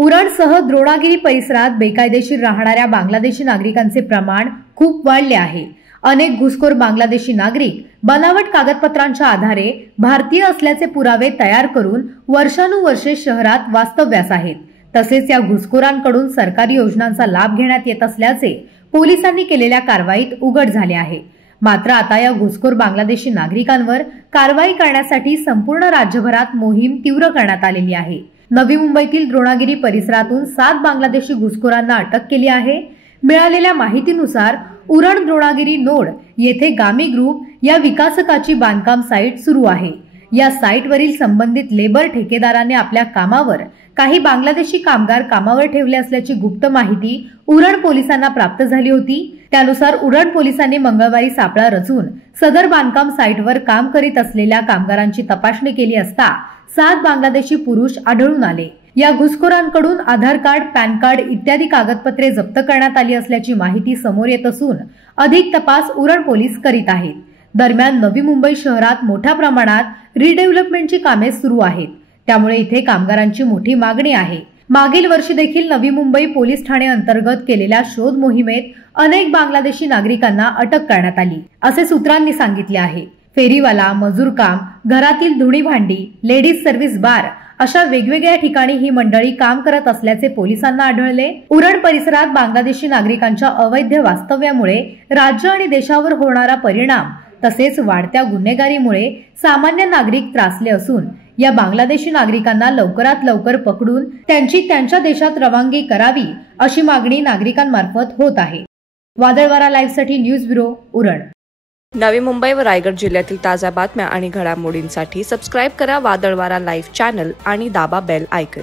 उरणसह द्रोणागिरी परिसरात बेकायदेशीर राहणाऱ्या बांगलादेशी नागरिकांचे प्रमाण खूप वाढले आहे। अनेक घुसखोर बांगलादेशी नागरिक बनावट कागदपत्रांच्या आधारे भारतीय असल्याचे पुरावे तयार करून वर्षानुवर्षे शहरात वास्तव्यास आहेत। तसेच या घुसखोरांकडून सरकारी योजनांचा लाभ घेण्यात येत असल्याचे पोलिसांनी केलेल्या कारवाईत उघड झाले आहे। मात्र आता या घुसखोर बांगलादेशी नागरिकांवर कारवाई करण्यासाठी संपूर्ण राज्यभरात मोहीम तीव्र करण्यात आलेली आहे। नवी मुंबईतील द्रोणागिरी परिसरातून 7 बांगलादेशी घुसखोरांना अटक केली आहे। मिळालेल्या माहितीनुसार उरण द्रोणागिरी नोड येथे गामी ग्रुप या विकासकाची बांधकाम साईट सुरू आहे। या साईटवरील संबंधित लेबर ठेकेदाराने आपल्या कामावर काही बांगलादेशी कामगार कामावर ठेवले असल्याची गुप्त माहिती उरण पोलिसांना प्राप्त झाली होती। त्यानुसार उरण पोलिसांनी मंगळवारी सापळा रचून सदर बांधकाम साईटवर काम करीत असलेल्या कामगारांची तपासणी केली असता 7 बांगलादेशी पुरुष आढळून आले। या घुसखोरांकडून आधार कार्ड, पॅन कार्ड इत्यादी कागदपत्रे जप्त करण्यात आली असल्याची माहिती समोर येत असून अधिक तपास उरण पोलीस करीत आहेत। दरम्यान नवी मुंबई शहरात मोठ्या प्रमाणात रिडेव्हलपमेंटची कामे सुरू आहेत, त्यामुळे इथे कामगारांची मोठी मागणी आहे। मागील वर्षी देखील नवी मुंबई पोलीस ठाणे अंतर्गत केलेल्या शोध मोहिमेत अनेक बांगलादेशी नागरिकांना अटक करण्यात आली, असे सूत्रांनी सांगितले आहे। फेरीवाला, मजूर काम, घरातील धुणी भांडी, लेडीज सर्व्हिस बार अशा वेगवेगळ्या ठिकाणी ही मंडळी काम करत असल्याचे पोलिसांना आढळले। उरण परिसरात बांगलादेशी नागरिकांच्या अवैध वास्तव्यामुळे राज्य आणि देशावर होणारा परिणाम तसेच वाढत्या गुन्हेगारीमुळे सामान्य नागरिक त्रासले असून या बांगलादेशी नागरिकांना लवकरात लवकर पकडून त्यांची त्यांच्या देशात रवानगी करावी अशी मागणी नागरिकांमार्फत होत आहे। वादळवारा लाईव्ह साठी न्यूज ब्युरो, उरण। नवी मुंबई व रायगड जिल्ह्यातील ताज्या बातम्या आणि घडामोडींसाठी सबस्क्राइब करा वादळवारा लाईव्ह चॅनल आणि दाबा बेल आयकॉन।